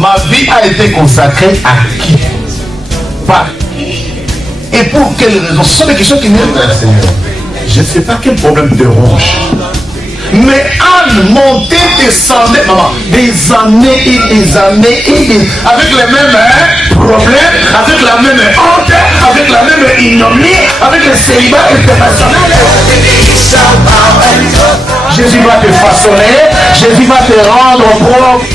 Ma vie a été consacrée à qui? Par qui? Et pour quelle raison? Ce sont des questions qui viennent vers le Seigneur. Je ne sais pas quel problème te ronge. Mais Anne montait, descendait, maman, des années et des années et des... avec les mêmes problèmes, avec la même honte, avec la même ignominie, avec le célibat international. Jésus va te façonner, Jésus va te rendre propre.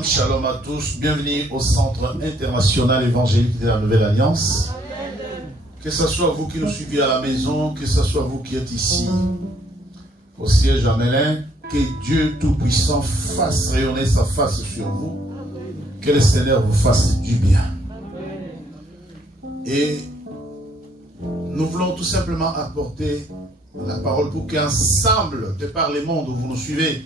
Shalom à tous, bienvenue au Centre International Évangélique de la Nouvelle Alliance. Que ce soit vous qui nous suivez à la maison, que ce soit vous qui êtes ici, au siège à Melun, que Dieu Tout-Puissant fasse rayonner sa face sur vous, que le Seigneur vous fasse du bien. Et nous voulons tout simplement apporter la parole pour qu'ensemble, de par les mondes où vous nous suivez,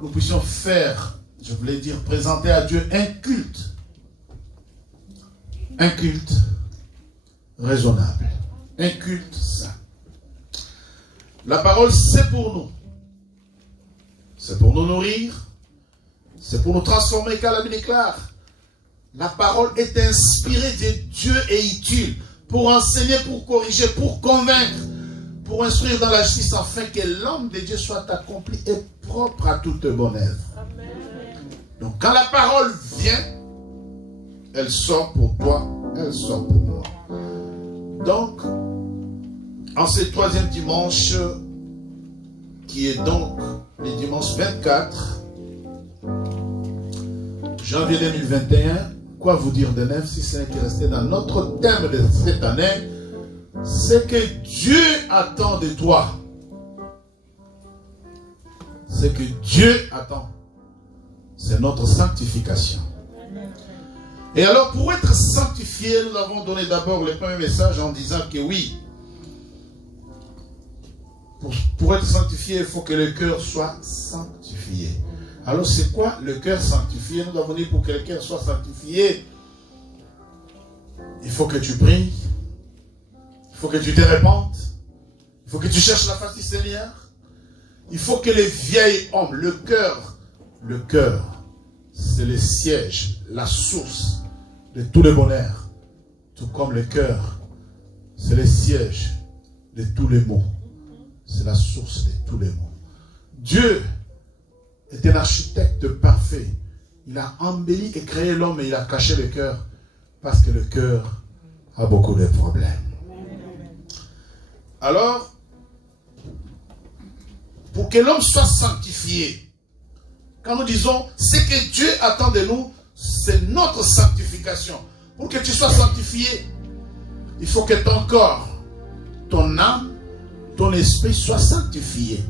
nous puissions faire, je voulais dire, présenter à Dieu un culte raisonnable, un culte saint. La parole, c'est pour nous. C'est pour nous nourrir, c'est pour nous transformer car la Bible déclare. La parole est inspirée de Dieu et utile pour enseigner, pour corriger, pour convaincre, pour instruire dans la justice, afin que l'homme de Dieu soit accompli et propre à toute bonne œuvre. Donc quand la parole vient, elle sort pour toi, elle sort pour moi. Donc, en ce troisième dimanche, qui est donc le dimanche 24 janvier 2021, quoi vous dire de neuf si ce n'est que rester dans notre thème de cette année, c'est que Dieu attend de toi. C'est que Dieu attend. C'est notre sanctification. Et alors, pour être sanctifié, nous avons donné d'abord le premier message en disant que oui, pour être sanctifié, il faut que le cœur soit sanctifié. Alors, c'est quoi le cœur sanctifié? Nous avons dit pour que le cœur soit sanctifié, il faut que tu pries, il faut que tu te répandes, il faut que tu cherches la face du Seigneur, il faut que les vieils hommes, le cœur, c'est le siège, la source de tout le bonheur. Tout comme le cœur, c'est le siège de tous les maux. C'est la source de tous les maux. Dieu est un architecte parfait. Il a embelli et créé l'homme et il a caché le cœur parce que le cœur a beaucoup de problèmes. Alors, pour que l'homme soit sanctifié. Quand nous disons ce que Dieu attend de nous, c'est notre sanctification. Pour que tu sois sanctifié, il faut que ton corps, ton âme, ton esprit soient sanctifiés.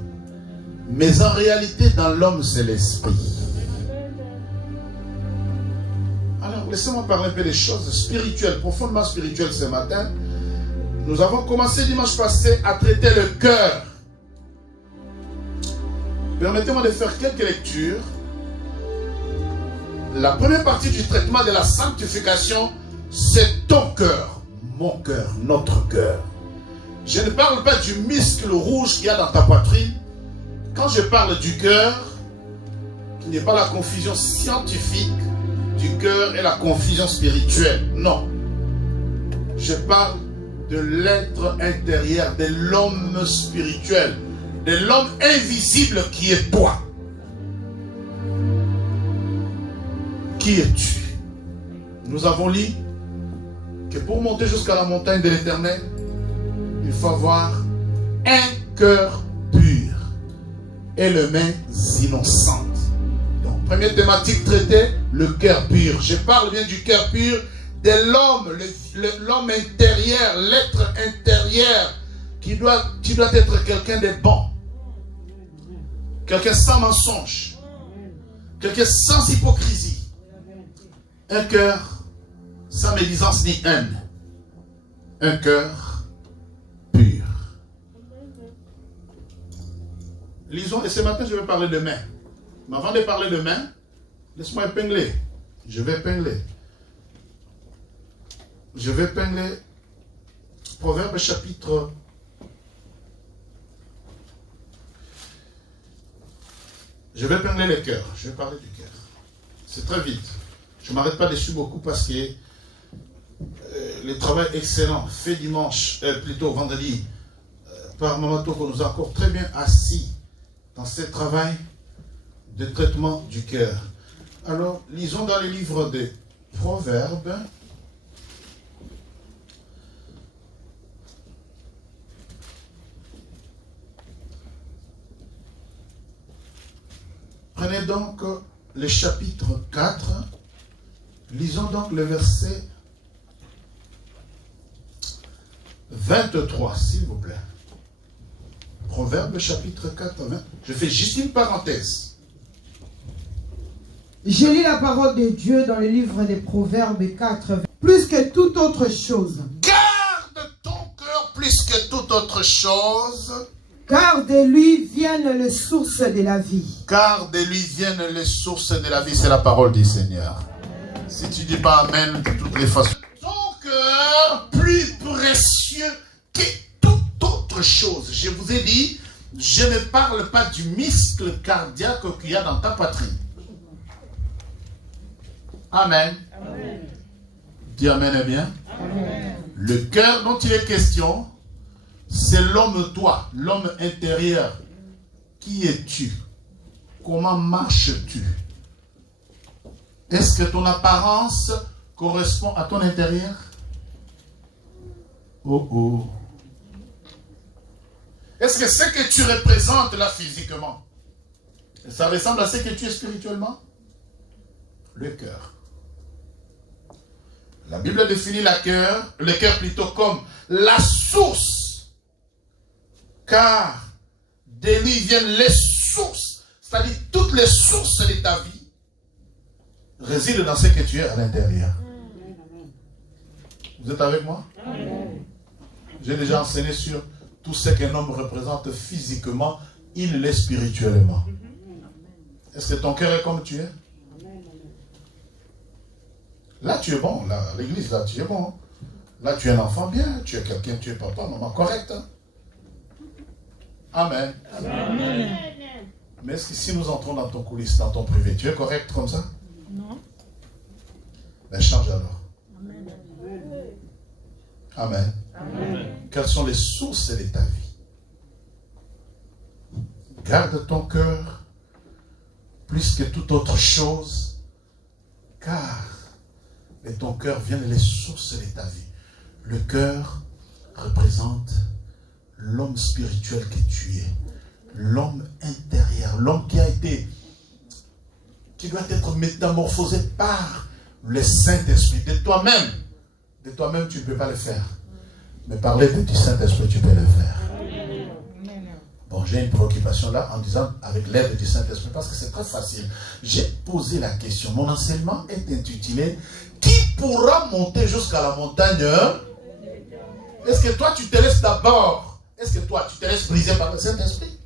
Mais en réalité, dans l'homme, c'est l'esprit. Alors, laissez-moi parler un peu des choses spirituelles, profondément spirituelles ce matin. Nous avons commencé dimanche passé à traiter le cœur. Permettez-moi de faire quelques lectures. La première partie du traitement de la sanctification, c'est ton cœur, mon cœur, notre cœur. Je ne parle pas du muscle rouge qu'il y a dans ta poitrine. Quand je parle du cœur, il n'y a pas la confusion scientifique du cœur et la confusion spirituelle. Non. Je parle de l'être intérieur, de l'homme spirituel, de l'homme invisible qui est toi. Qui es-tu? Nous avons lu que pour monter jusqu'à la montagne de l'Éternel, il faut avoir un cœur pur et les mains innocentes. Donc, première thématique traitée, le cœur pur. Je parle bien du cœur pur de l'homme, l'homme intérieur, l'être intérieur qui doit être quelqu'un de bon, quelqu'un sans mensonge, quelqu'un sans hypocrisie. Un cœur sans médisance ni haine. Un cœur pur. Lisons, et ce matin je vais parler de main. Mais avant de parler de main, laisse-moi épingler. Je vais épingler. Je vais épingler Proverbe chapitre 'Je vais épingler le cœur. Je vais parler du cœur. C'est très vite. Je ne m'arrête pas dessus beaucoup parce que le travail excellent fait dimanche, plutôt vendredi, par Maman Toko nous a encore très bien assis dans ce travail de traitement du cœur. Alors, lisons dans les livres des Proverbes. Prenez donc le chapitre 4. Lisons donc le verset 23, s'il vous plaît. Proverbe chapitre 4, 20. Je fais juste une parenthèse. Je lis la parole de Dieu dans le livre des Proverbes 4, 20. Plus que toute autre chose. Garde ton cœur plus que toute autre chose. Car de lui viennent les sources de la vie. Car de lui viennent les sources de la vie. C'est la parole du Seigneur. Si tu dis pas Amen de toutes les façons. Ton cœur plus précieux que toute autre chose. Je vous ai dit, je ne parle pas du muscle cardiaque qu'il y a dans ta poitrine. Amen. Amen. Dis Amen et bien. Amen. Le cœur dont il est question, c'est l'homme toi, l'homme intérieur. Qui es-tu? Comment marches-tu? Est-ce que ton apparence correspond à ton intérieur? Oh oh. Est-ce que ce que tu représentes là physiquement, ça ressemble à ce que tu es spirituellement? Le cœur. La Bible définit le cœur plutôt comme la source. Car de lui viennent les sources. C'est-à-dire toutes les sources de ta vie résident dans ce que tu es à l'intérieur. Vous êtes avec moi? J'ai déjà enseigné sur tout ce qu'un homme représente physiquement, il l'est spirituellement. Est-ce que ton cœur est comme tu es? Là, tu es bon. Là, à l'église, là, tu es bon. Là, tu es un enfant bien. Tu es quelqu'un, tu es papa, maman, correct. Hein? Amen. Amen. Mais est-ce que si nous entrons dans ton coulisse, dans ton privé, tu es correct comme ça? Non. Ben, change alors. Amen. Amen. Amen. Quelles sont les sources de ta vie? Garde ton cœur plus que toute autre chose, car de ton cœur viennent les sources de ta vie. Le cœur représente l'homme spirituel que tu es, l'homme intérieur, l'homme qui doit être métamorphosé par le Saint-Esprit. De toi-même, tu ne peux pas le faire. Mais parler du Saint-Esprit, tu peux le faire. Bon, j'ai une préoccupation là en disant avec l'aide du Saint-Esprit parce que c'est très facile. J'ai posé la question. Mon enseignement est intitulé « Qui pourra monter jusqu'à la montagne ?» Est-ce que toi tu te laisses d'abord? Est-ce que toi tu te laisses briser par le Saint-Esprit?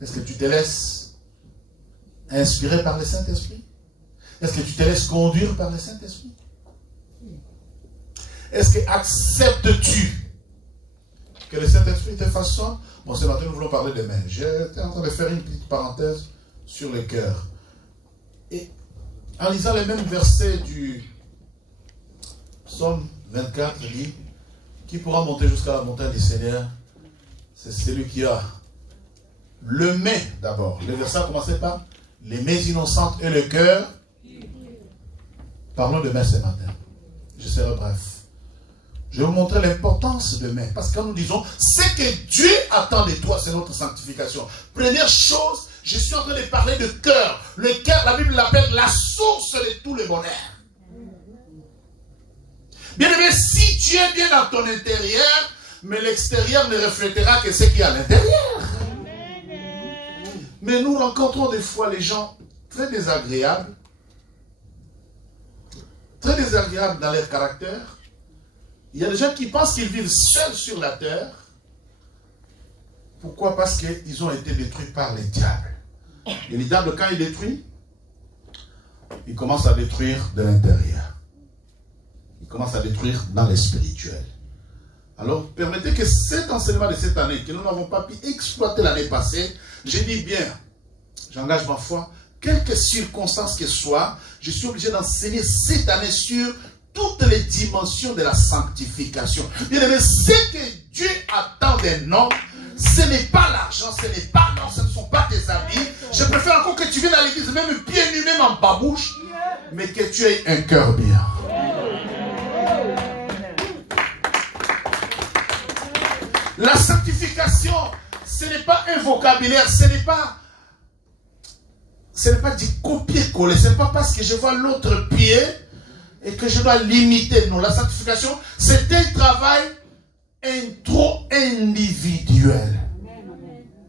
Est-ce que tu te laisses inspirer par le Saint-Esprit? Est-ce que tu te laisses conduire par le Saint-Esprit? Est-ce que acceptes-tu que le Saint-Esprit te façonne? Bon, ce matin, nous voulons parler des mains. J'étais en train de faire une petite parenthèse sur le cœur. Et en lisant les mêmes versets du Psaume 24, il dit, qui pourra monter jusqu'à la montagne du Seigneur? C'est celui qui a le main d'abord. Le verset a commencé par les mains innocentes et le cœur. Parlons de mains ce matin. Je serai bref. Je vais vous montrer l'importance de main. Parce que quand nous disons, ce que Dieu attend de toi, c'est notre sanctification. Première chose, je suis en train de parler de cœur. Le cœur, la Bible l'appelle la source de tout le bonheur. Bien aimé, si tu es bien dans ton intérieur, mais l'extérieur ne reflétera que ce qu'il y a à l'intérieur. Mais nous rencontrons des fois les gens très désagréables dans leur caractère. Il y a des gens qui pensent qu'ils vivent seuls sur la terre. Pourquoi? Parce qu'ils ont été détruits par les diables. Et les diables, quand ils détruisent, ils commencent à détruire de l'intérieur. Ils commencent à détruire dans le spirituel. Alors, permettez que cet enseignement de cette année, que nous n'avons pas pu exploiter l'année passée, je dis bien, j'engage ma foi, quelques circonstances que soient, je suis obligé d'enseigner cette année sur toutes les dimensions de la sanctification. Bien aimé, ce que Dieu attend d'un homme, ce n'est pas l'argent, ce n'est pas l'or, ce ne sont pas tes habits. Je préfère encore que tu viennes à l'église, même pieds nus, même en babouche, mais que tu aies un cœur bien. La sanctification, ce n'est pas un vocabulaire, ce n'est pas du copier-coller, ce n'est pas parce que je vois l'autre pied et que je dois l'imiter. Non, la sanctification, c'est un travail intro-individuel.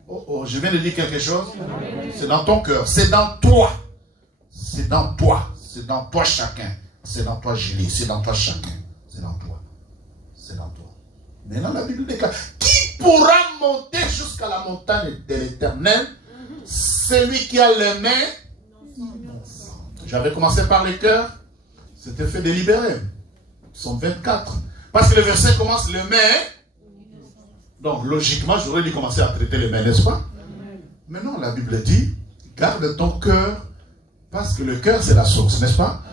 Oh, je viens de dire quelque chose. C'est dans ton cœur, c'est dans toi. C'est dans toi. C'est dans toi chacun. C'est dans toi Julie, c'est dans toi chacun. C'est dans toi. C'est dans toi. Maintenant, la Bible déclare, qui pourra monter jusqu'à la montagne de l'Éternel? Celui qui a les mains. J'avais commencé par le cœur. C'était fait délibéré. Psaume 24. Parce que le verset commence le main. Donc, logiquement, j'aurais dû commencer à traiter les mains, n'est-ce pas? Mais non, la Bible dit, garde ton cœur, parce que le cœur, c'est la source, n'est-ce pas?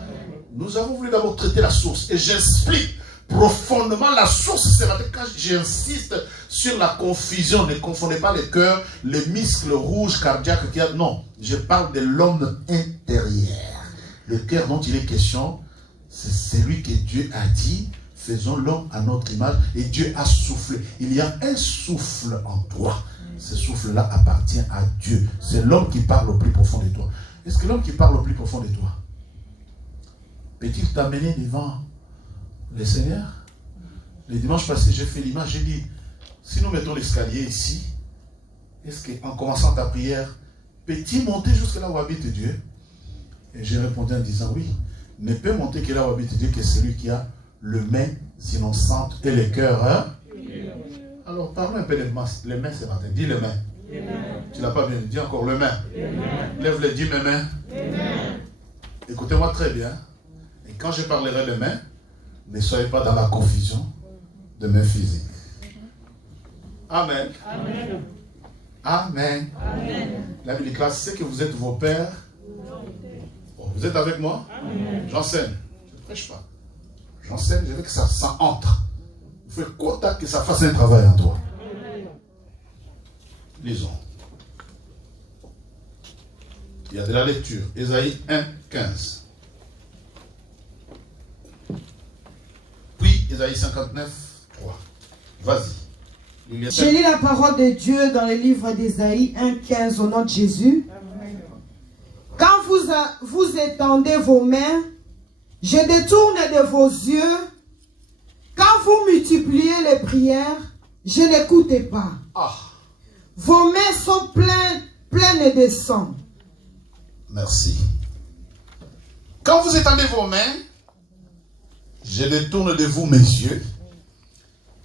Nous avons voulu d'abord traiter la source. Et j'explique profondément la source. C'est quand j'insiste sur la confusion. Ne confondez pas le cœur, le muscle rouge cardiaque qu'il y a. Non, je parle de l'homme intérieur. Le cœur dont il est question, c'est celui que Dieu a dit, faisons l'homme à notre image, et Dieu a soufflé. Il y a un souffle en toi. Ce souffle-là appartient à Dieu. C'est l'homme qui parle au plus profond de toi. Est-ce que l'homme qui parle au plus profond de toi peut-il t'amener devant le Seigneur? Le dimanche passé, j'ai fait l'image, j'ai dit, si nous mettons l'escalier ici, est-ce qu'en commençant ta prière, peut-il monter jusque là où habite Dieu? Et j'ai répondu en disant, oui, ne peut monter que là où habite Dieu que celui qui a les mains innocentes et le cœur. Hein? Alors, parlons un peu des mains, les mains ce matin. Dis les mains. Tu n'as pas bien dit, encore les mains. Lève-les, dis mes mains. Écoutez-moi très bien. Et quand je parlerai des mains, ne soyez pas dans la confusion de mains physiques. Amen. Amen. Amen. Amen. La Bible dit, c'est que vous êtes vos pères. Oh, vous êtes avec moi? J'enseigne. Je ne prêche pas. J'enseigne, je veux que ça entre. Il faut que ça fasse un travail en toi. Lisons. Il y a de la lecture. Ésaïe 1, 15. Puis Ésaïe 59, 3. Vas-y. Je lis la parole de Dieu dans le livre d'Ésaïe 1,15 au nom de Jésus. Quand vous étendez vos mains, je détourne de vos yeux. Quand vous multipliez les prières, je n'écoute pas. Vos mains sont pleines de sang. Merci. Quand vous étendez vos mains, je détourne de vous mes yeux.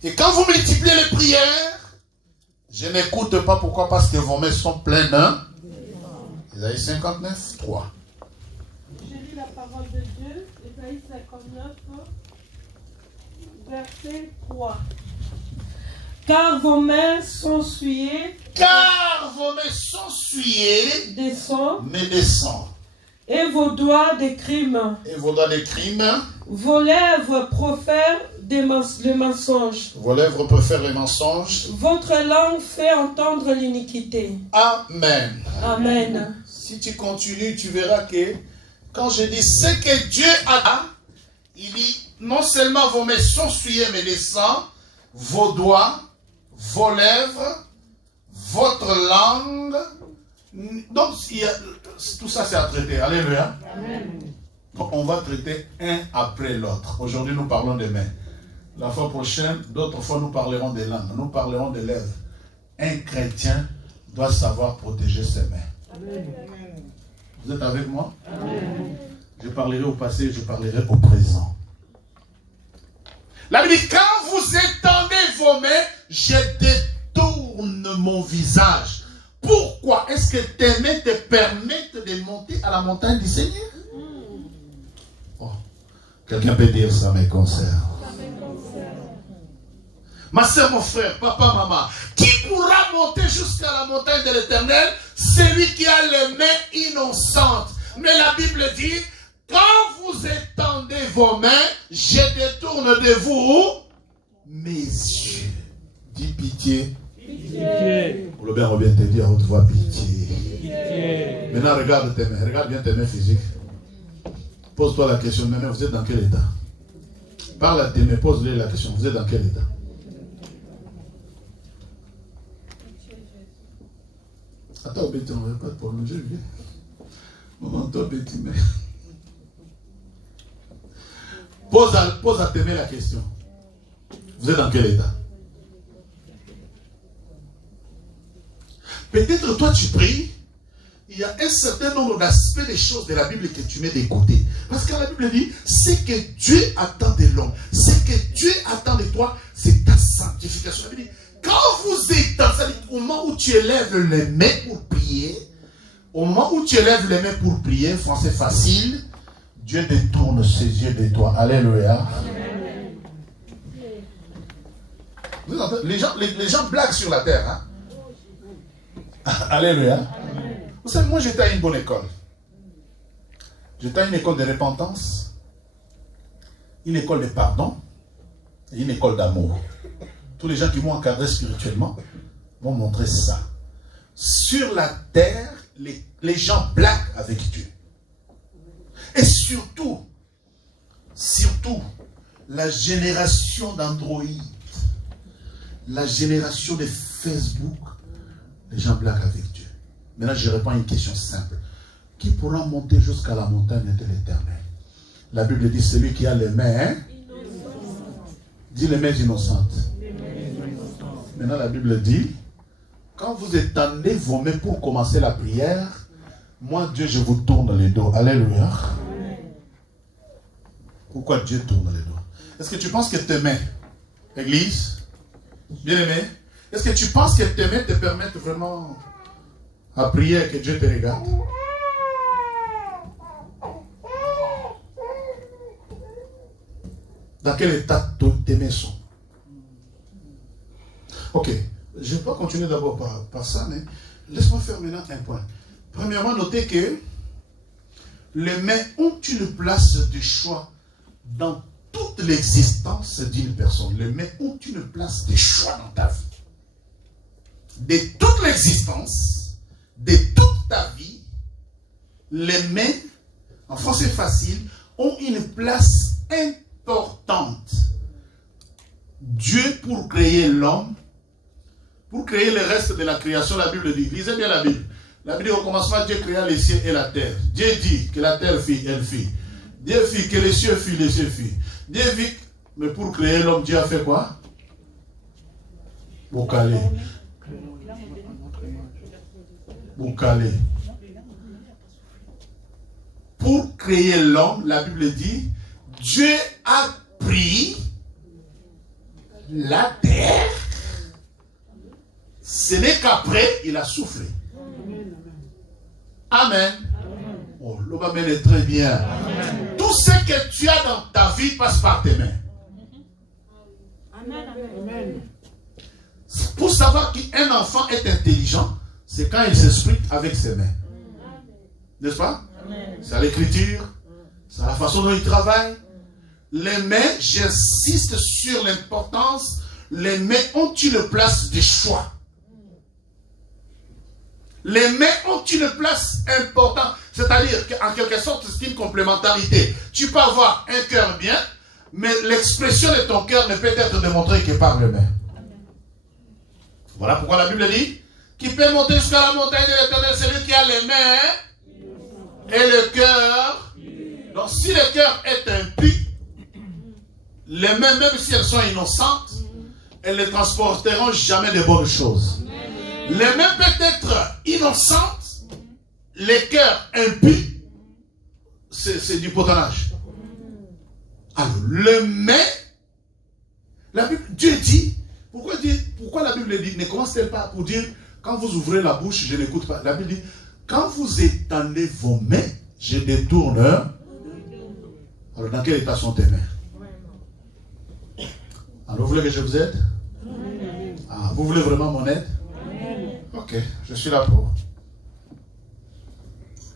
Et quand vous multipliez les prières, je n'écoute pas. Pourquoi? Parce que vos mains sont pleines. Hein? Ésaïe 59, 3. Je lis la parole de Dieu, Ésaïe 59, verset 3. Car vos mains sont souillées. Car vos mains sont souillées des sang. Mais des sangs. Et vos doigts des crimes. Et vos doigts des crimes. Vos lèvres profèrent le mensonge. Vos lèvres profèrent les mensonges. Votre langue fait entendre l'iniquité. Amen. Amen. Si tu continues, tu verras que quand je dis ce que Dieu a, il dit non seulement vos mains sont souillées mais des sangs, vos doigts, vos lèvres, votre langue. Donc tout ça c'est à traiter. Alléluia. Amen. On va traiter un après l'autre. Aujourd'hui nous parlons des mains. La fois prochaine, d'autres fois nous parlerons des langues, nous parlerons des lèvres. Un chrétien doit savoir protéger ses mains. Amen. Vous êtes avec moi? Amen. Je parlerai au passé, je parlerai au présent. La Bible dit, quand vous étendez vos mains, je détourne mon visage. Pourquoi? Est-ce que tes mains te permettent de monter à la montagne du Seigneur? Oh, quelqu'un peut dire ça me concerne. Ma soeur, mon frère, papa, maman, qui pourra monter jusqu'à la montagne de l'Éternel? Celui qui a les mains innocentes. Mais la Bible dit, quand vous étendez vos mains, je détourne de vous mes yeux. Dis pitié. Pitié. Pour le bien, on vient te dire à haute voix pitié. Pitié. Maintenant, regarde tes mains. Regarde bien tes mains physiques. Pose-toi la question. Mais vous êtes dans quel état? Parle à tes mains. Pose-les la question. Vous êtes dans quel état? Attends, Betty, on n'a pas de problème. Je viens. Maman, toi, Betty, mais. Pose à tes mains la question. Vous êtes dans quel état? Peut-être toi tu pries, il y a un certain nombre d'aspects des choses de la Bible que tu mets de côté. Parce que la Bible dit, ce que Dieu attend de l'homme, ce que Dieu attend de toi, c'est ta sanctification. La Bible dit, quand vous êtes dans ça, au moment où tu élèves les mains pour prier, au moment où tu élèves les mains pour prier, français facile, Dieu détourne ses yeux de toi. Alléluia. Les gens blaguent sur la terre. Hein? Alléluia. Vous savez, moi j'étais à une bonne école. J'étais à une école de repentance, une école de pardon et une école d'amour. Tous les gens qui m'ont encadré spirituellement m'ont montré ça. Sur la terre, les gens blaguent avec Dieu. Et surtout, la génération d'Android, la génération de Facebook, les gens blaguent avec Dieu. Maintenant, je réponds à une question simple. Qui pourra monter jusqu'à la montagne de l'Éternel? La Bible dit, celui qui a les mains, dis les mains innocentes. Maintenant, la Bible dit, quand vous étendez vos mains pour commencer la prière, moi, Dieu, je vous tourne les dos. Alléluia. Pourquoi Dieu tourne les dos? Est-ce que tu penses que tes mains, Église, bien-aimé, est-ce que tu penses que tes mains te permettent vraiment à prier que Dieu te regarde? Dans quel état tes mains sont? Ok, je ne vais pas continuer d'abord par ça, mais laisse-moi faire maintenant un point. Premièrement, notez que les mains ont une place de choix dans toute l'existence d'une personne. Les mains ont une place de choix dans ta vie. De toute l'existence, de toute ta vie, les mains, en français facile, ont une place importante. Dieu, pour créer l'homme, Pour créer le reste de la création, la Bible dit, lisez bien la Bible. La Bible dit au commencement, Dieu créa les cieux et la terre. Dieu dit que la terre fit, elle fit. Dieu fit que les cieux fit, les cieux fit. Dieu fit, mais pour créer l'homme, Dieu a fait quoi? Boucalé. Boucalé. Pour créer l'homme, la Bible dit, Dieu a pris la terre. Ce n'est qu'après, il a soufflé. Amen. Oh, l'homme est très bien. Amen. Tout ce que tu as dans ta vie passe par tes mains. Amen. Pour savoir qu'un enfant est intelligent, c'est quand il s'exprime avec ses mains. N'est-ce pas? C'est à l'écriture, c'est à la façon dont il travaille. Les mains, j'insiste sur l'importance, les mains ont une place de choix. Les mains ont une place importante. C'est-à-dire qu'en quelque sorte, c'est une complémentarité. Tu peux avoir un cœur bien, mais l'expression de ton cœur ne peut être démontrée que par les mains. Voilà pourquoi la Bible dit, qui peut monter jusqu'à la montagne de l'Éternel, c'est lui qui a les mains et le cœur. Donc si le cœur est impie, les mains, même si elles sont innocentes, elles ne transporteront jamais de bonnes choses. Les mains peuvent être innocentes, les cœurs impies, c'est du potonnage. Alors, le mais, la Bible, Dieu dit, pourquoi la Bible dit, ne commence-t-elle pas pour dire, quand vous ouvrez la bouche, je n'écoute pas. La Bible dit, quand vous étendez vos mains, je détourne. Alors, dans quel état sont tes mains? Alors, vous voulez que je vous aide? Ah, vous voulez vraiment mon aide? Ok, je suis là pour.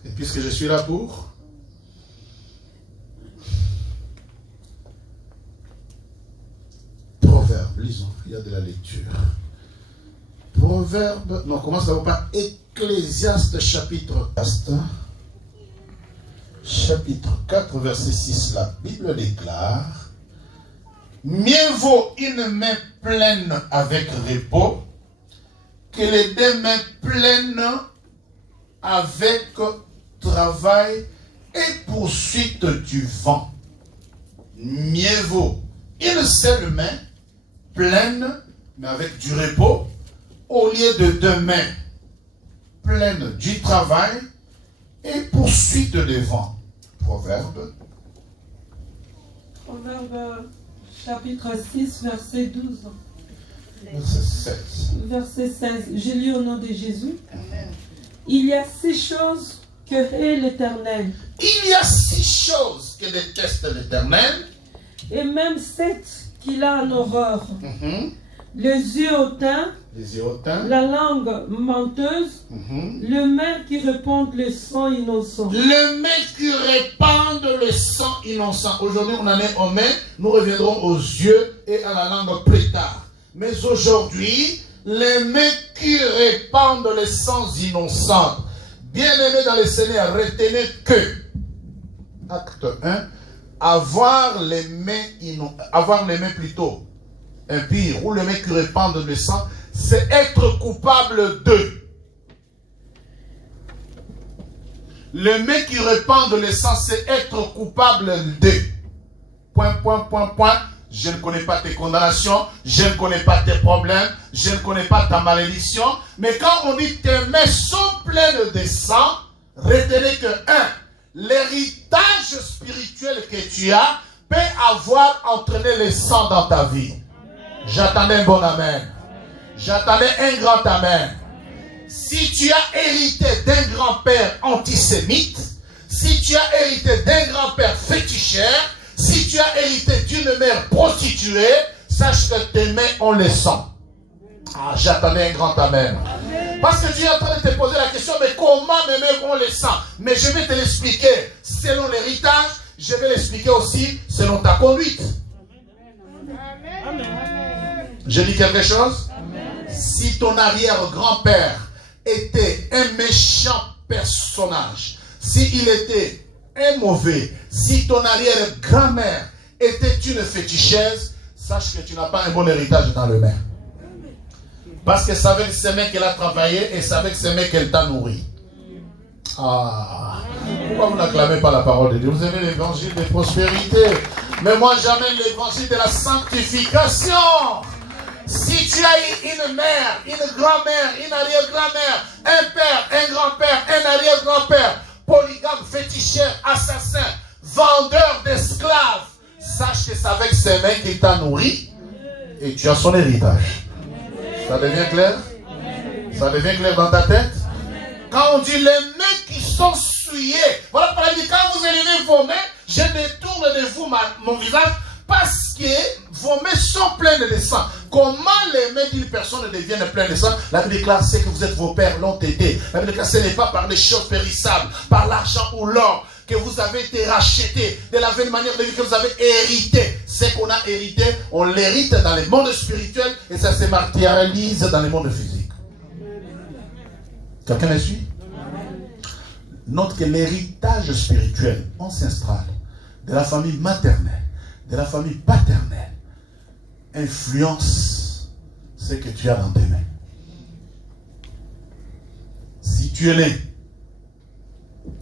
Et puisque je suis là pour, Proverbe, lisons, il y a de la lecture. Proverbe, non, commence d'abord par Ecclésiaste chapitre 4. Chapitre 4, verset 6, la Bible déclare, mieux vaut une main pleine avec repos que les deux mains pleines avec travail et poursuite du vent. Mieux vaut une seule main pleine, mais avec du repos, au lieu de deux mains pleines du travail et poursuite du vent. Proverbe. Proverbe chapitre 6, verset 12. Verset 16. Verset 16. Je lis au nom de Jésus. Amen. Il y a 6 choses que hait l'Éternel. Il y a 6 choses que déteste l'Éternel. Et même 7 qu'il a en horreur. Les yeux hautains. La langue menteuse. Le main qui répand le sang innocent. Le main qui répand le sang innocent. Aujourd'hui, on en est aux mains. Nous reviendrons aux yeux et à la langue plus tard. Mais aujourd'hui, les mains qui répandent le sang innocent. Bien-aimés dans le Seigneur, retenez que, acte 1, avoir les mains plutôt impures, ou les mains qui répandent le sang, c'est être coupable de. Les mains qui répandent le sang, c'est être coupable de. Point. Je ne connais pas tes condamnations, je ne connais pas tes problèmes, je ne connais pas ta malédiction. Mais quand on dit tes mains sont pleines de sang, retenez que 1. L'héritage spirituel que tu as peut avoir entraîné le sang dans ta vie. J'attendais un bon amen. J'attendais un grand amen. Si tu as hérité d'un grand-père antisémite, si tu as hérité d'un grand-père féticheur, si tu as hérité d'une mère prostituée, sache que tes mains ont le sang. Ah, j'attendais un grand amen. Parce que tu es en train de te poser la question, mais comment mes mains ont le sang? Mais je vais te l'expliquer selon l'héritage, je vais l'expliquer aussi selon ta conduite. Je dis quelque chose? Si ton arrière-grand-père était un méchant personnage, s'il était un mauvais, si ton arrière-grand-mère était une féticheuse, sache que tu n'as pas un bon héritage dans le main. Parce qu'elle savait que c'est mec qu'elle a travaillé et savait que c'est mec qu'elle t'a nourri. Ah, pourquoi vous n'acclamez pas la parole de Dieu? Vous aimez l'évangile de prospérité. Mais moi j'amène l'évangile de la sanctification. Si tu as une mère, une grand-mère, une arrière-grand-mère, un père, un grand-père, un arrière-grand-père, polygame, féticheur, assassin, vendeur d'esclaves, sache que c'est avec ses mains qu'il t'a nourri et tu as son héritage. Ça devient clair? Ça devient clair dans ta tête? Quand on dit les mains qui sont souillées, voilà pourquoi il dit quand vous élevez vos mains, je détourne de vous mon visage parce que vos mains sont pleines de sang. Comment les mains d'une personne deviennent pleines de sang? La Bible déclare c'est que vous êtes vos pères l'ont été. La Bible déclare ce n'est pas par des choses périssables, par l'argent ou l'or que vous avez été rachetés, de la même manière de vie que vous avez hérité. Ce qu'on a hérité, on l'hérite dans le monde spirituel et ça se matérialise dans le monde physique. Quelqu'un me suit? Note que l'héritage spirituel ancestral de la famille maternelle, de la famille paternelle, influence ce que tu as dans tes mains. Si tu es né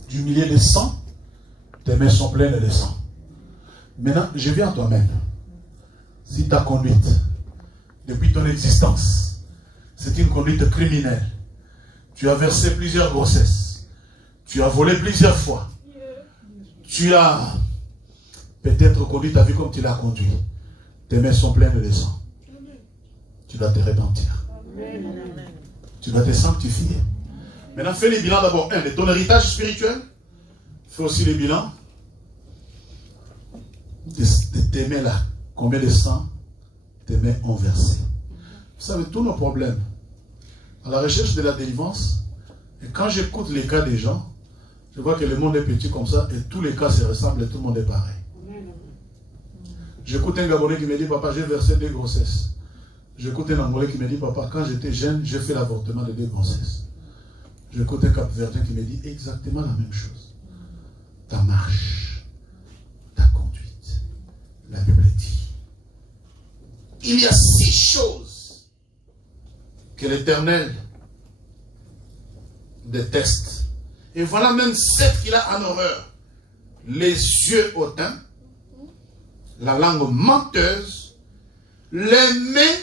du milieu de sang, tes mains sont pleines de sang. Maintenant, je viens à toi-même. Si ta conduite, depuis ton existence, c'est une conduite criminelle, tu as versé plusieurs grossesses, tu as volé plusieurs fois, tu as peut-être conduit ta vie comme tu l'as conduit, tes mains sont pleines de sang. Tu dois te repentir. Tu dois te sanctifier. Maintenant, fais les bilans d'abord. Un, de ton héritage spirituel. Fais aussi les bilans de tes mains là. Combien de sang tes mains ont versé. Vous savez, tous nos problèmes, à la recherche de la délivrance, et quand j'écoute les cas des gens, je vois que le monde est petit comme ça, et tous les cas se ressemblent et tout le monde est pareil. J'écoute un Gabonais qui me dit, papa, j'ai versé 2 grossesses. J'écoute un Angolais qui me dit, papa, quand j'étais jeune, j'ai fait l'avortement de 2 grossesses. J'écoute un Cap-Verdien qui me dit exactement la même chose. Ta marche, ta conduite, la Bible dit. Il y a 6 choses que l'Éternel déteste. Et voilà même 7 qu'il a en horreur. Les yeux hautains, la langue menteuse, les mains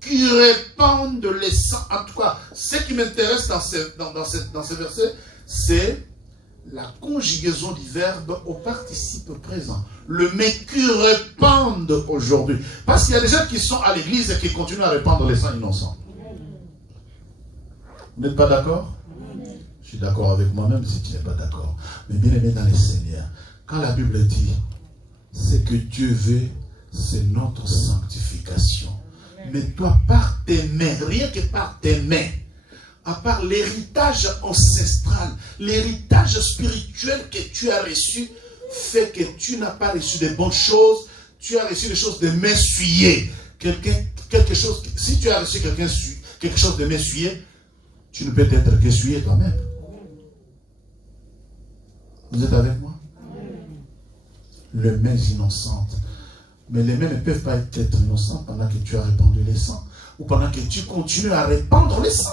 qui répandent le sang. En tout cas, ce qui m'intéresse dans ce verset, c'est la conjugaison du verbe au participe présent. Le mains qui répandent aujourd'hui. Parce qu'il y a des gens qui sont à l'église et qui continuent à répandre le sang innocent. Vous n'êtes pas d'accord? Je suis d'accord avec moi-même si tu n'es pas d'accord. Mais bien aimé dans le Seigneur, quand la Bible dit ce que Dieu veut, c'est notre sanctification. Mais toi, par tes mains, rien que par tes mains, à part l'héritage ancestral, l'héritage spirituel que tu as reçu, fait que tu n'as pas reçu de bonnes choses, tu as reçu des choses de mains souillées. Si tu as reçu quelque chose de mains souillées, tu ne peux être qu'essuyé toi-même. Vous êtes avec moi? Les mains innocentes. Mais les mains ne peuvent pas être innocentes pendant que tu as répandu les sangs. Ou pendant que tu continues à répandre les sangs.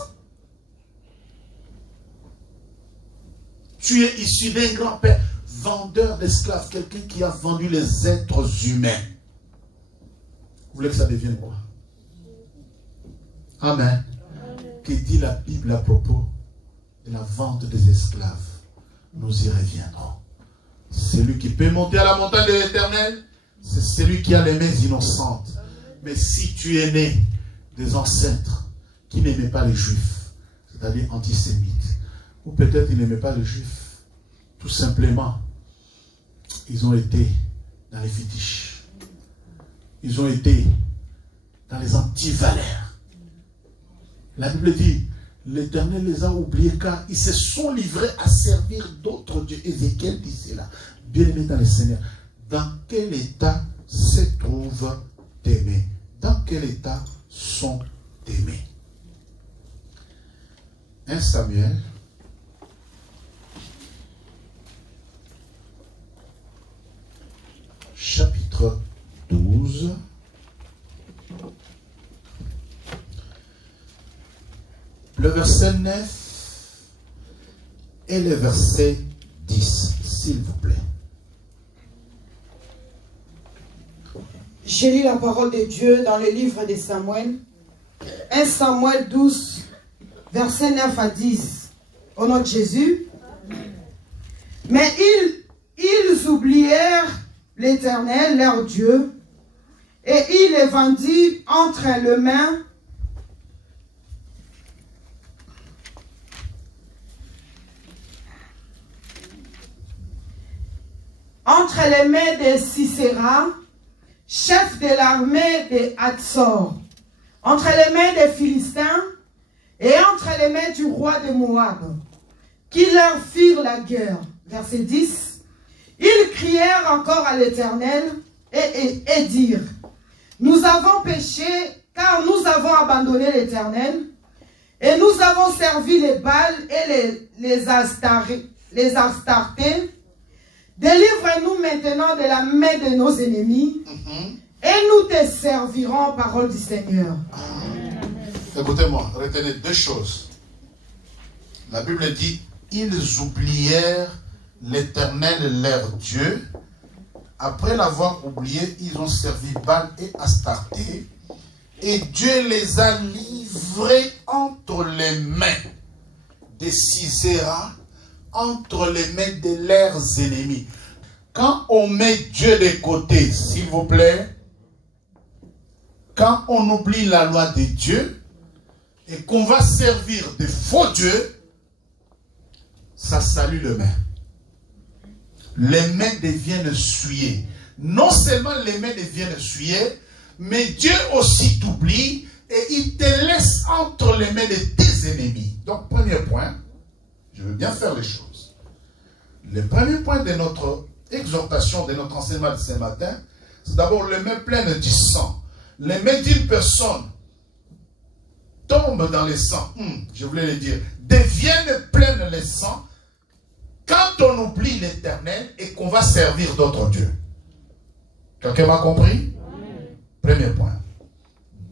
Tu es issu d'un grand-père, vendeur d'esclaves, quelqu'un qui a vendu les êtres humains. Vous voulez que ça devienne quoi? Amen. Que dit la Bible à propos de la vente des esclaves? Nous y reviendrons. Celui qui peut monter à la montagne de l'Éternel, c'est celui qui a les mains innocentes. Mais si tu es né des ancêtres qui n'aimaient pas les Juifs, c'est-à-dire antisémites, ou peut-être ils n'aimaient pas les Juifs, tout simplement, ils ont été dans les fétiches. Ils ont été dans les antivaleurs. La Bible dit, l'Éternel les a oubliés car ils se sont livrés à servir d'autres dieux. Ézéchiel dit cela. Bien-aimé dans le Seigneur, dans quel état se trouvent tes mains? Dans quel état sont tes mains? 1 Samuel, chapitre 12. le verset 9 et le verset 10, s'il vous plaît. J'ai lu la parole de Dieu dans le livre de Samuel. 1 Samuel 12, verset 9 à 10. Au nom de Jésus. Mais ils oublièrent l'Éternel, leur Dieu, et il les vendit entre les mains de Sisera, chef de l'armée de Hatzor, entre les mains des Philistins et entre les mains du roi de Moab, qui leur firent la guerre. Verset 10. Ils crièrent encore à l'Éternel et dirent, nous avons péché car nous avons abandonné l'Éternel et nous avons servi les Baals et les Astartés. Délivre-nous maintenant de la main de nos ennemis et nous te servirons, parole du Seigneur. Écoutez-moi, retenez deux choses. La Bible dit, ils oublièrent l'Éternel leur Dieu. Après l'avoir oublié, ils ont servi Baal et Astarté. Et Dieu les a livrés entre les mains de Sisera, entre les mains de leurs ennemis. Quand on met Dieu de côté, s'il vous plaît, quand on oublie la loi de Dieu et qu'on va servir de faux dieux, ça salue les mains. Les mains deviennent souillées. Non seulement les mains deviennent souillées, mais Dieu aussi t'oublie et il te laisse entre les mains de tes ennemis. Donc, premier point, je veux bien faire les choses. Le premier point de notre exhortation, de notre enseignement de ce matin, c'est d'abord les mains pleines du sang. Les mains d'une personne tombent dans le sang, je voulais le dire, deviennent pleines de sang quand on oublie l'Éternel et qu'on va servir d'autres dieux. Quelqu'un m'a compris? Premier point.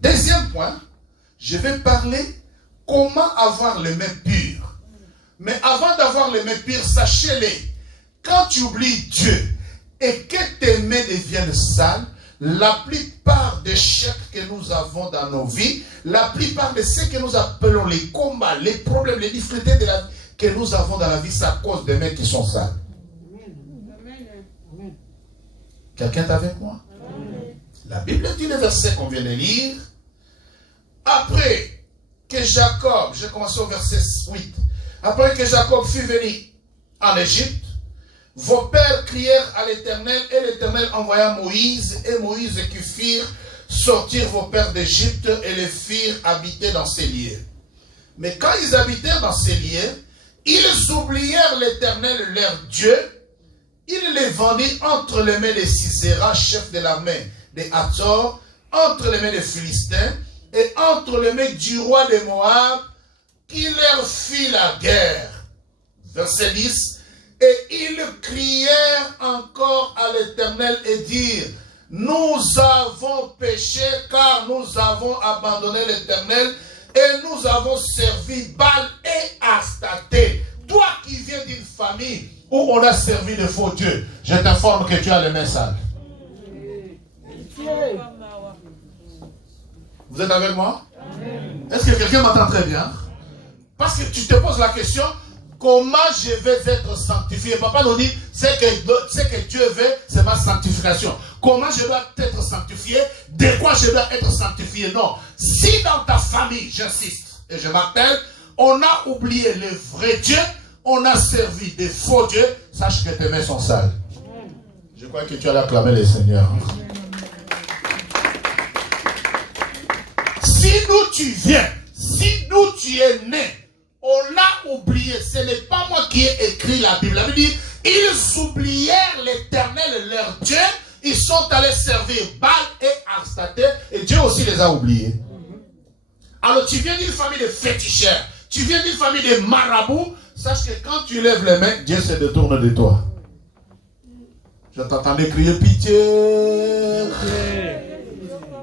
Deuxième point, je vais parler comment avoir les mains pures. Mais avant d'avoir les mains pures, sachez-le, quand tu oublies Dieu et que tes mains deviennent sales, la plupart des chèques que nous avons dans nos vies, la plupart de ce que nous appelons les combats, les problèmes, les difficultés de la vie que nous avons dans la vie, c'est à cause des mains qui sont sales. Quelqu'un est avec moi? La Bible dit le verset qu'on vient de lire. Après que Jacob, j'ai commencé au verset 8, après que Jacob fut venu en Égypte, vos pères crièrent à l'Éternel et l'Éternel envoya Moïse et Moïse qui firent sortir vos pères d'Égypte et les firent habiter dans ces lieux. Mais quand ils habitèrent dans ces lieux, ils oublièrent l'Éternel leur Dieu. Il les vendit entre les mains de Sisera, chef de l'armée de Hatzor, entre les mains des Philistins et entre les mains du roi de Moab qui leur fit la guerre. Verset 10. Et ils crièrent encore à l'Éternel et dirent, nous avons péché car nous avons abandonné l'Éternel et nous avons servi Baal et Astarté. Toi qui viens d'une famille où on a servi de faux dieux, je t'informe que tu as les mains sales. Vous êtes avec moi? Est-ce que quelqu'un m'entend très bien? Parce que tu te poses la question, comment je vais être sanctifié? Papa nous dit, ce que Dieu veut, c'est ma sanctification. Comment je dois être sanctifié? De quoi je dois être sanctifié? Non. Si dans ta famille, j'insiste, et je m'appelle, on a oublié le vrai Dieu, on a servi des faux dieux, sache que tes mains sont sales. Je crois que tu allais acclamer le Seigneur. Si d'où tu viens, si d'où tu es né, on l'a oublié. Ce n'est pas moi qui ai écrit la Bible. La Bible dit, ils oublièrent l'Éternel leur Dieu, ils sont allés servir Baal et Astarté, et Dieu aussi les a oubliés. Alors tu viens d'une famille de féticheurs, tu viens d'une famille de marabouts, sache que quand tu lèves les mains, Dieu se détourne de toi. Je t'entendais crier pitié.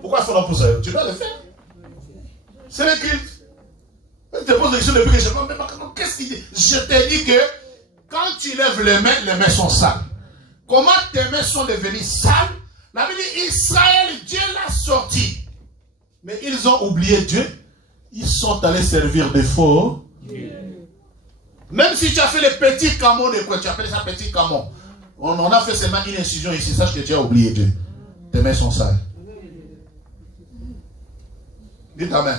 Pourquoi il faut pour ça? Tu dois le faire. C'est le culte. Tu te poses contradiction depuis que je parle. Mais qu'est-ce qu'il dit? Je t'ai dit que quand tu lèves les mains sont sales. Comment tes mains sont devenues sales? La Bible dit Israël, Dieu l'a sorti. Mais ils ont oublié Dieu. Ils sont allés servir des faux. Même si tu as fait les petits camons de quoi? Tu appelles ça petit camon. On a fait seulement une incision ici. Sache que tu as oublié Dieu. Tes mains sont sales. Dites Amen.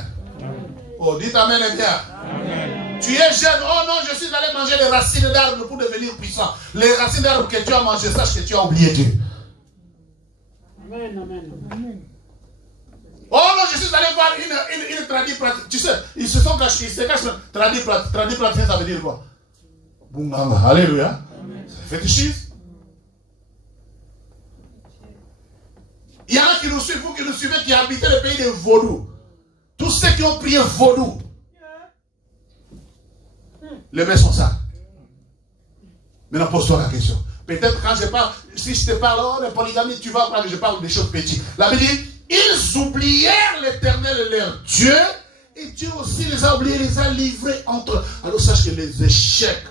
Oh, dites Amen les bien. Amen. Tu es jeune. Oh non, je suis allé manger les racines d'arbres pour devenir puissant. Les racines d'arbres que tu as mangées, sache que tu as oublié Dieu. Amen, amen, amen. Oh non, je suis allé voir une tradipratique. Tu sais, ils se sont cachés, ils se cachent. Tradipratique, ça veut dire quoi? Bunganga, alléluia. Fétichisme. Il y en a qui nous suivent, vous qui nous suivez, qui habitez le pays des vaudous. Tous ceux qui ont prié vaudou, les mains sont sales. Maintenant, pose-toi la question. Peut-être quand je parle, si je te parle de polygamie, tu vas croire que je parle des choses petites. La Bible dit, ils oublièrent l'Éternel et leur Dieu, et Dieu aussi les a oubliés, les a livrés entre eux. Alors sache que les échecs,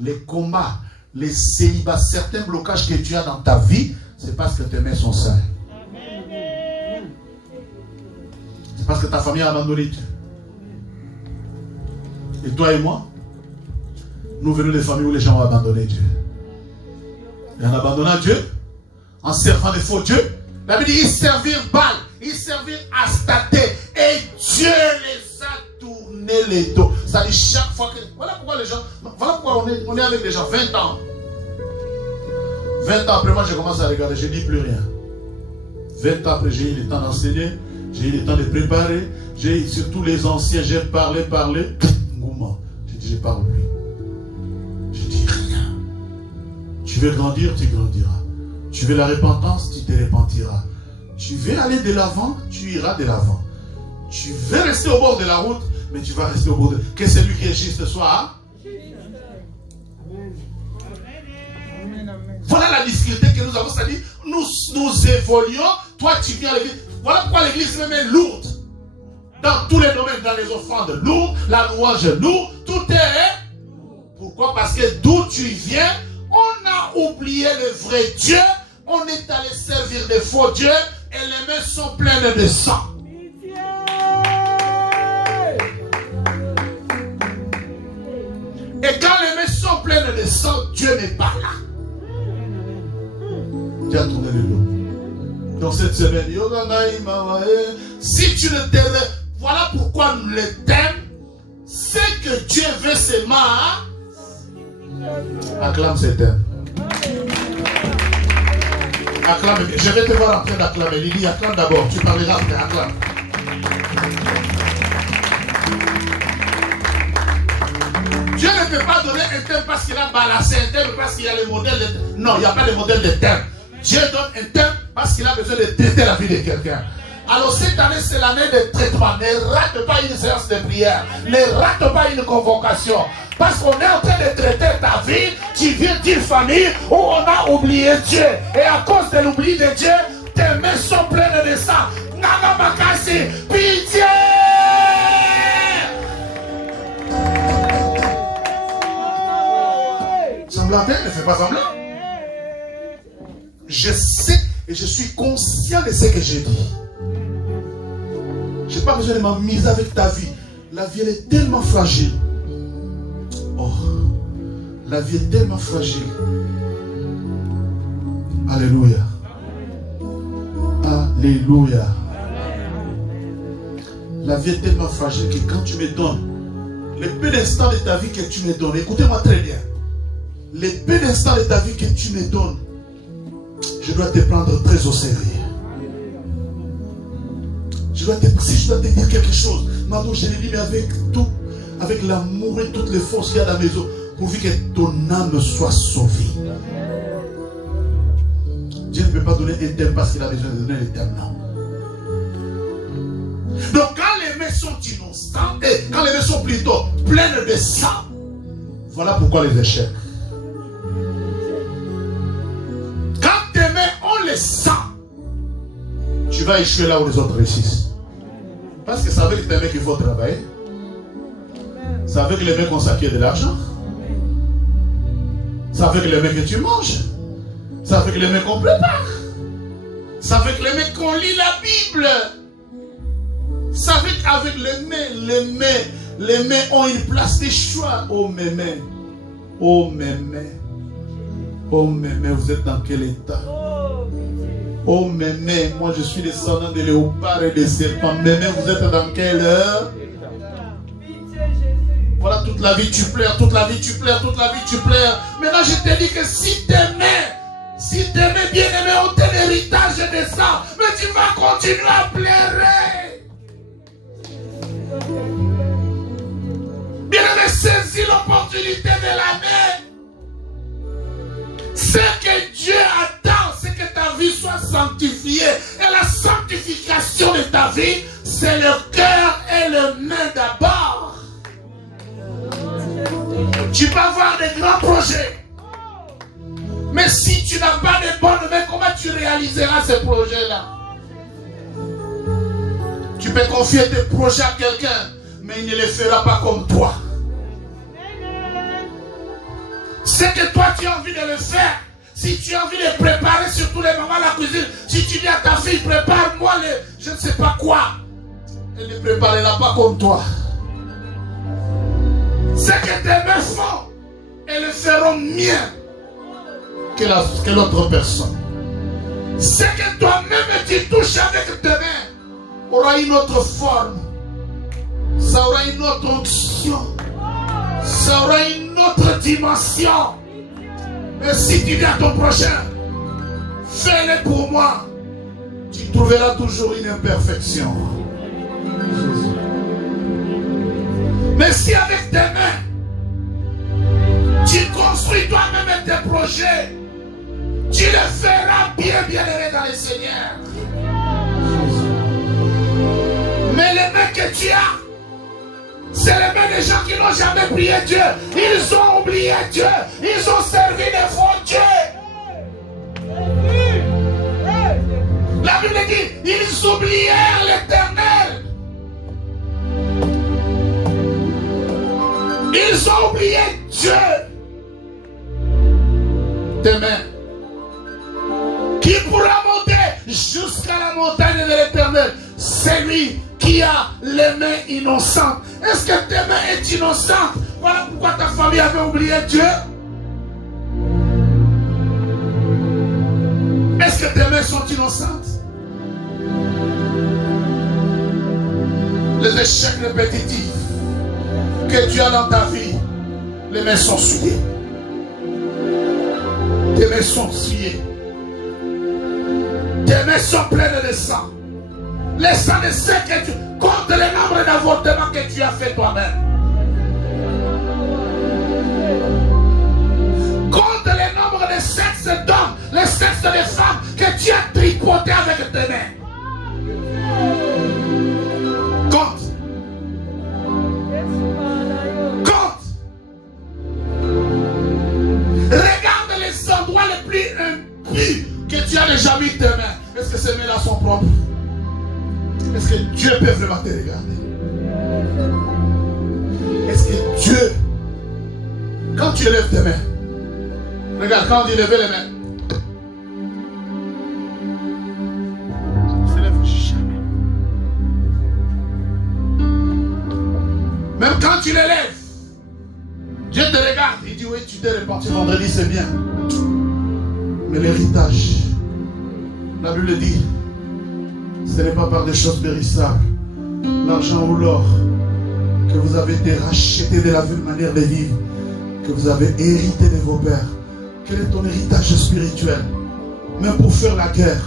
les combats, les célibats, certains blocages que tu as dans ta vie, c'est parce que tes mains sont sales. C'est parce que ta famille a abandonné Dieu. Et toi et moi, nous venons des familles où les gens ont abandonné Dieu. Et en abandonnant Dieu, en servant des faux dieux, la Bible dit ils servirent Baal, ils servirent Astarté, et Dieu les a tourné les dos. Ça dit chaque fois que... Voilà pourquoi les gens... Voilà pourquoi on est avec les gens 20 ans. 20 ans après moi, je commence à regarder, je ne dis plus rien. 20 ans après, j'ai eu le temps d'enseigner, j'ai eu le temps de préparer, j'ai surtout les anciens, j'ai parlé. Ngouma. J'ai dit, je parle plus. Je dis rien. Tu veux grandir, tu grandiras. Tu veux la repentance, tu te repentiras. Tu veux aller de l'avant, tu iras de l'avant. Tu veux rester au bord de la route, mais tu vas rester au bord de... Que celui qui est juste soit... Voilà la difficulté que nous avons, c'est-à-dire nous évoluons, toi tu viens à l'église. Voilà pourquoi l'église même est lourde. Dans tous les domaines, dans les offrandes lourdes, la louange lourde, tout est... Pourquoi? Parce que d'où tu viens, on a oublié le vrai Dieu, on est allé servir des faux dieux et les mains sont pleines de sang. Et quand les mains sont pleines de sang, Dieu n'est pas là. Dieu a tourné le dos. Dans cette semaine, si tu ne t'aimes, voilà pourquoi nous les t'aimons. C'est que Dieu veut seulement. Acclame cet thème. Acclame. Je vais te voir en train d'acclamer. Lily, acclame d'abord. Tu parleras après. Acclame. Dieu ne peut pas donner un thème parce qu'il a balancé un thème, parce qu'il y a le modèle de thème. Non, il n'y a pas de modèle de thème. Dieu donne un thème parce qu'il a besoin de traiter la vie de quelqu'un. Alors cette année, c'est l'année de traitement. Ne rate pas une séance de prière. Ne rate pas une convocation. Parce qu'on est en train de traiter ta vie. Tu viens d'une famille où on a oublié Dieu. Et à cause de l'oubli de Dieu, tes mains sont pleines de sang. Nana Makasi, pitié! Semblant, ne fais pas semblant. Je sais et je suis conscient de ce que j'ai dit. Je n'ai pas besoin de m'amuser avec ta vie. La vie, elle est tellement fragile. Oh, la vie est tellement fragile. Alléluia. Alléluia. La vie est tellement fragile que quand tu me donnes les peu d'instants de ta vie que tu me donnes, écoutez-moi très bien. Les peu d'instants de ta vie que tu me donnes, je dois te prendre très au sérieux. Si je dois te dire quelque chose, Mado, je le dis, mais avec tout, avec l'amour et toutes les forces qu'il y a dans la maison, pourvu que ton âme soit sauvée. Dieu ne peut pas donner un thème parce qu'il a besoin de donner un thème, non. Donc quand les mains sont innocentes, et quand les mains sont plutôt pleines de sang, voilà pourquoi les échecs. Quand tes mains ont le sang, tu vas échouer là où les autres réussissent. Parce que ça veut dire qu'il faut travailler. C'est avec les mains qu'on s'acquiert de l'argent. C'est avec les mains que tu manges. C'est avec les mains qu'on prépare. C'est avec les mains qu'on lit la Bible. C'est avec les mains ont une place de choix. Oh mes mains. Oh mes mains. Oh mes mains, vous êtes dans quel état? Oh mes mains, moi je suis descendant de léopards et de serpents. Mes mains, vous êtes dans quelle heure? Voilà, toute la vie tu pleures, toute la vie tu pleures, toute la vie tu pleures. Maintenant je te dis que si tes mains bien-aimés ont un héritage de ça, mais tu vas continuer à pleurer. Bien-aimé, saisis l'opportunité de la main. Ce que Dieu attend, c'est que ta vie soit sanctifiée. Et la sanctification de ta vie, c'est le cœur et le main d'abord. Tu peux avoir des grands projets. Mais si tu n'as pas de bonnes mains, comment tu réaliseras ces projets-là? Tu peux confier tes projets à quelqu'un, mais il ne les fera pas comme toi. C'est que toi tu as envie de le faire. Si tu as envie de préparer surtout les mamans à la cuisine, si tu dis à ta fille prépare-moi je ne sais pas quoi, elle ne préparera pas comme toi. C'est que tes mains font, elles le feront mieux que l'autre personne. C'est que toi-même tu touches avec tes mains, aura une autre forme, ça aura une autre onction, ça aura une autre dimension. Et si tu dis à ton prochain, fais-le pour moi, tu trouveras toujours une imperfection. Mais si avec tes mains, tu construis toi-même tes projets, tu les feras bien aimé dans le Seigneur. Mais les mains que tu as, c'est les mains des gens qui n'ont jamais prié Dieu. Ils ont oublié Dieu. Ils ont servi des faux dieux. La Bible dit, ils oublièrent l'Éternel. Ils ont oublié Dieu. Tes mains. Qui pourra monter jusqu'à la montagne de l'Éternel? C'est lui qui a les mains innocentes. Est-ce que tes mains sont innocentes? Voilà pourquoi ta famille avait oublié Dieu. Est-ce que tes mains sont innocentes? Les échecs répétitifs que tu as dans ta vie, les mains sont souillées. Tes mains sont souillées. Tes mains sont pleines de sang. Les sang de ce que tu... Compte le nombre d'avortements que tu as fait toi-même. Compte le nombre de sexes d'hommes, les sexes de femmes que tu as tripoté avec tes mains. Compte. Compte. Regarde les endroits les plus impurs que tu as déjà mis tes mains. Est-ce que ces mains-là sont propres? Est-ce que Dieu peut vraiment te regarder? Est-ce que Dieu, quand tu élèves tes mains, regarde, quand tu élèves les mains, ne se lève jamais. Même quand tu les lèves, Dieu te regarde, il dit oui, tu t'es repenti vendredi, c'est bien. Mais l'héritage, la Bible dit, ce n'est pas par des choses périssables, l'argent ou l'or, que vous avez été racheté de la manière de vivre, que vous avez hérité de vos pères. Quel est ton héritage spirituel? Même pour faire la guerre,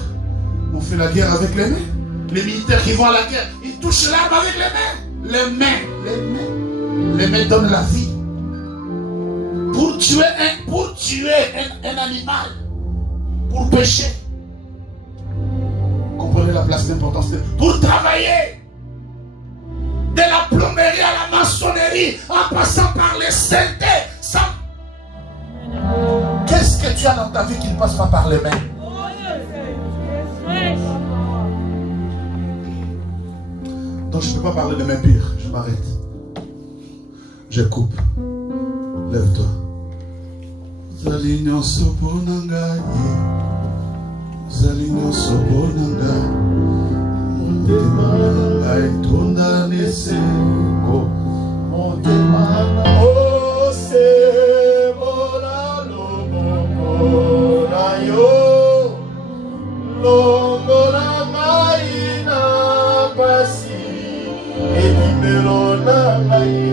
on fait la guerre avec les mains. Les militaires qui vont à la guerre, ils touchent l'arme avec les mains. Les mains. Les mains donnent la vie. Pour tuer un animal, pour pécher. Comprenez la place d'importance. Pour travailler. De la plomberie à la maçonnerie, en passant par les saintetés. Qu'est-ce que tu as dans ta vie qui ne passe pas par les mains? Donc je ne peux pas parler de mes pires. Je m'arrête. Je coupe. Lève-toi. Zalinyo sobonanga. Zalinyo sobonanga. Montemanga etonda nesengo. Montemanga o sebona loboko na yo. Longola maina pasi. Edimelo na maie.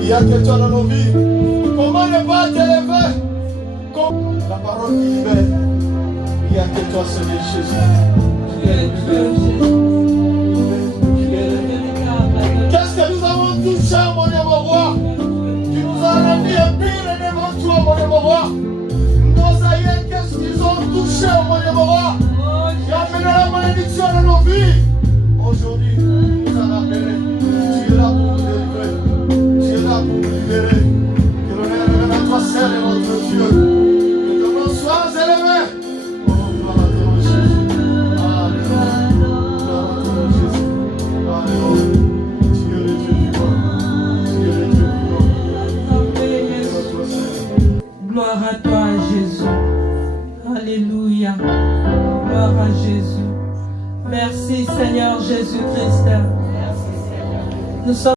Il y a quelqu'un dans nos vies. Comment ne pas t'élever? La parole qui libère. Il y a quelqu'un, Seigneur Jésus. Qu'est-ce que nous avons touché, mon Dieu, mon roi? Tu nous as rendu impurs devant toi, Nos aïeux, qu'est-ce qu'ils ont touché au moyen moment? Qui a amené la malédiction dans nos vies. Aujourd'hui, tu nous as rappelé. Tu es là pour nous délivrer. Tu es là pour nous libérer. Que l'honneur revienne à toi seul et notre Dieu. Que ton nom soit élevé. Oh, gloire à toi, Jésus. Alléluia. Gloire à toi, Jésus. Alléluia. Tu es le Dieu vivant. Tu es le Dieu vivant. Gloire à toi, Jésus. Alléluia. Gloire à Jésus. Merci, Seigneur Jésus-Christ. Nous sommes